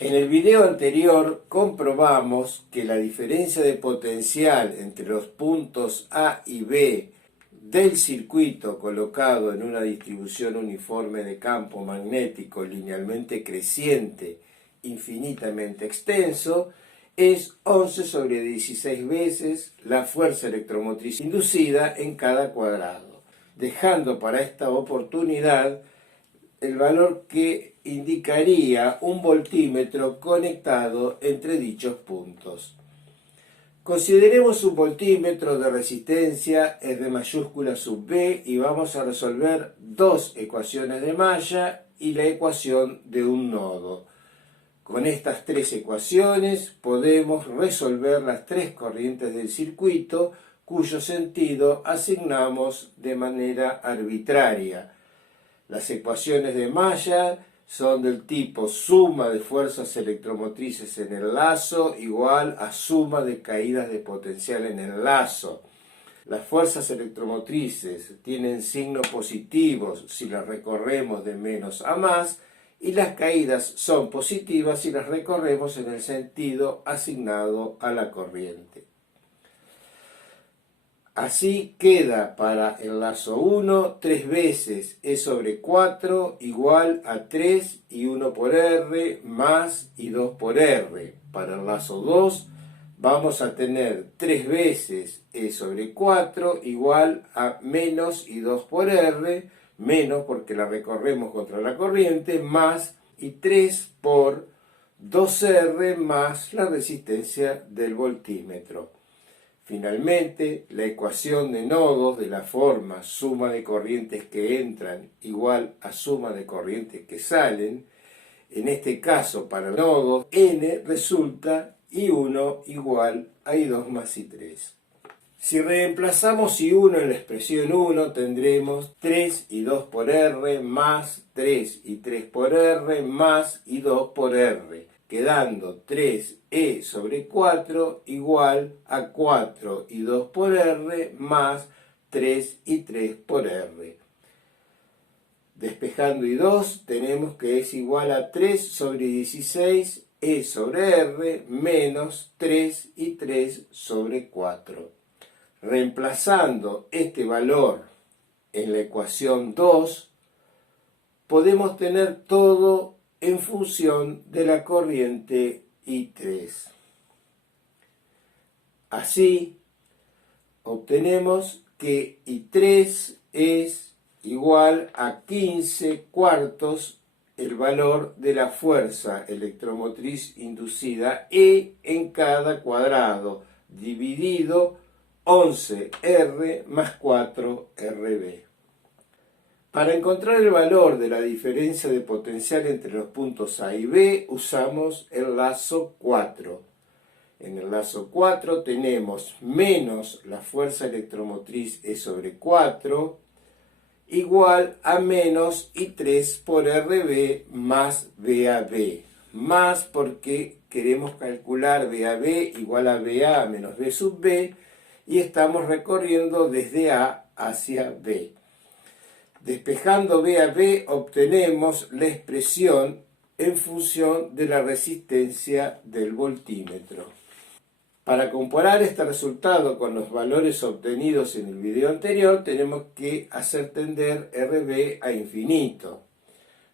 En el video anterior comprobamos que la diferencia de potencial entre los puntos A y B del circuito colocado en una distribución uniforme de campo magnético linealmente creciente infinitamente extenso es 11 sobre 16 veces la fuerza electromotriz inducida en cada cuadrado, dejando para esta oportunidad el valor que indicaría un voltímetro conectado entre dichos puntos. Consideremos un voltímetro de resistencia R mayúscula sub B y vamos a resolver dos ecuaciones de malla y la ecuación de un nodo. Con estas tres ecuaciones podemos resolver las tres corrientes del circuito cuyo sentido asignamos de manera arbitraria. Las ecuaciones de malla son del tipo suma de fuerzas electromotrices en el lazo igual a suma de caídas de potencial en el lazo. Las fuerzas electromotrices tienen signo positivo si las recorremos de menos a más y las caídas son positivas si las recorremos en el sentido asignado a la corriente. Así queda para el lazo 1 3 veces E sobre 4 igual a 3 y 1 por R más y 2 por R. Para el lazo 2 vamos a tener 3 veces E sobre 4 igual a menos y 2 por R, menos porque la recorremos contra la corriente, más y 3 por 2R más la resistencia del voltímetro. Finalmente, la ecuación de nodos de la forma suma de corrientes que entran igual a suma de corrientes que salen, en este caso para nodos n resulta I1 igual a I2 más I3. Si reemplazamos I1 en la expresión 1 tendremos 3 I2 por R más 3 I3 por R más I2 por R, quedando 3E sobre 4 igual a 4 y 2 por R más 3 y 3 por R. Despejando I2 tenemos que es igual a 3 sobre 16 E sobre R menos 3 y 3 sobre 4. Reemplazando este valor en la ecuación 2, podemos tener todo en función de la corriente I3. Así, obtenemos que I3 es igual a 15 cuartos el valor de la fuerza electromotriz inducida E en cada cuadrado, dividido 11R más 4RB. Para encontrar el valor de la diferencia de potencial entre los puntos A y B, usamos el lazo 4. En el lazo 4 tenemos menos la fuerza electromotriz E sobre 4, igual a menos I3 por RB más BAB. Más porque queremos calcular BAB igual a BA menos B sub B, y estamos recorriendo desde A hacia B. Despejando B a B obtenemos la expresión en función de la resistencia del voltímetro. Para comparar este resultado con los valores obtenidos en el video anterior, tenemos que hacer tender RB a infinito.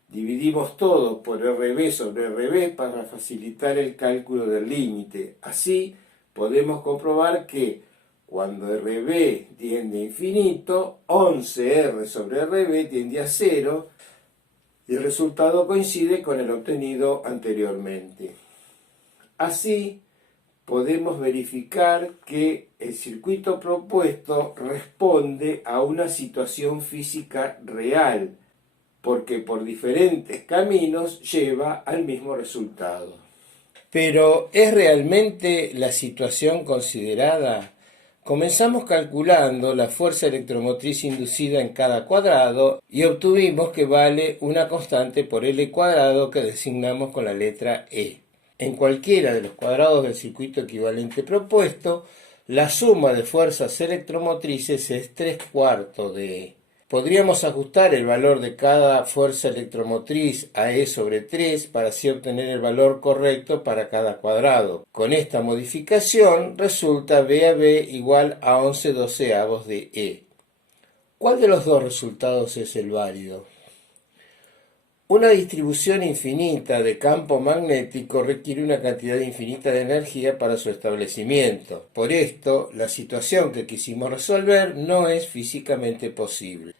Dividimos todo por RB sobre RB para facilitar el cálculo del límite. Así podemos comprobar que cuando RB tiende a infinito, 11R sobre RB tiende a 0 y el resultado coincide con el obtenido anteriormente. Así, podemos verificar que el circuito propuesto responde a una situación física real, porque por diferentes caminos lleva al mismo resultado. Pero, ¿es realmente la situación considerada? Comenzamos calculando la fuerza electromotriz inducida en cada cuadrado y obtuvimos que vale una constante por L cuadrado que designamos con la letra E. En cualquiera de los cuadrados del circuito equivalente propuesto, la suma de fuerzas electromotrices es 3 cuartos de E. Podríamos ajustar el valor de cada fuerza electromotriz a E sobre 3 para así obtener el valor correcto para cada cuadrado. Con esta modificación resulta B a B igual a 11/12 de E. ¿Cuál de los dos resultados es el válido? Una distribución infinita de campo magnético requiere una cantidad infinita de energía para su establecimiento. Por esto, la situación que quisimos resolver no es físicamente posible.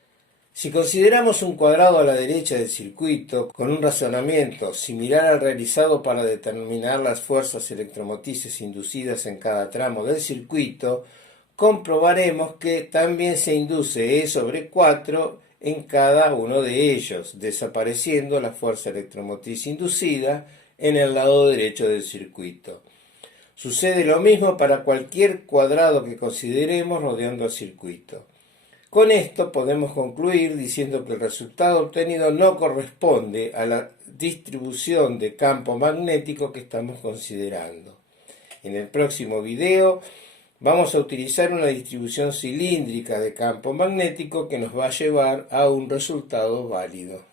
Si consideramos un cuadrado a la derecha del circuito con un razonamiento similar al realizado para determinar las fuerzas electromotrices inducidas en cada tramo del circuito, comprobaremos que también se induce E sobre 4 en cada uno de ellos, desapareciendo la fuerza electromotriz inducida en el lado derecho del circuito. Sucede lo mismo para cualquier cuadrado que consideremos rodeando el circuito. Con esto podemos concluir diciendo que el resultado obtenido no corresponde a la distribución de campo magnético que estamos considerando. En el próximo video vamos a utilizar una distribución cilíndrica de campo magnético que nos va a llevar a un resultado válido.